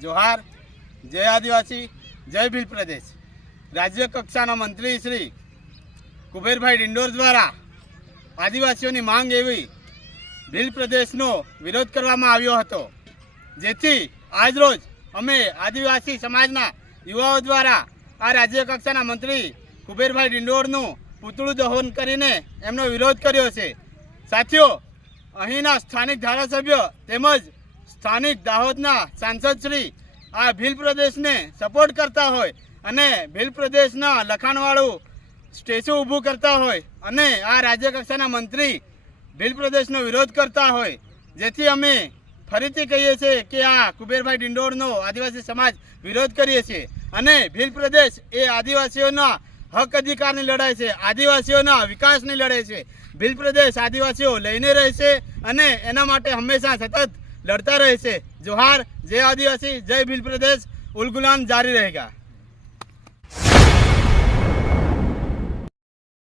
जोहार। जय आदिवासी, जय भील प्रदेश। राज्य कक्षाना मंत्री श्री कुबेरभाई डिंडोर द्वारा आदिवासीओनी मांग एवी भील प्रदेशनो विरोध करवामां आव्यो हतो, जेथी આજરોજ અમે આદિવાસી સમાજના યુવાઓ દ્વારા આ રાજ્ય કક્ષાના મંત્રી કુબેરભાઈ ડિંડોરનું પૂતળું દહન કરીને એમનો વિરોધ કર્યો છે। સાથીઓ, અહીંના સ્થાનિક ધારાસભ્ય તેમજ સ્થાનિક દાહોદના સાંસદ શ્રી આ ભીલ પ્રદેશને સપોર્ટ કરતા હોય અને ભીલ પ્રદેશના લખાણવાળું સ્ટેચ્યુ ઊભું કરતા હોય અને આ રાજ્ય કક્ષાના મંત્રી ભીલ પ્રદેશનો વિરોધ કરતા હોય, જેથી અમે ફરીથી કહીએ છીએ કે આ કુબેરભાઈ ડિંડોરનો આદિવાસી સમાજ વિરોધ કરીએ છીએ અને ભીલ પ્રદેશ એ આદિવાસીઓના હક અધિકારની લડાઈ છે, આદિવાસીઓના વિકાસની લડાઈ છે। ભીલ પ્રદેશ આદિવાસીઓ લઈને રહેશે અને એના માટે હંમેશા સતત લડતા રહેશે। જોહાર, જય આદિવાસી, જય ભીલ પ્રદેશ। ઉલગુલાન જારી રહેગા।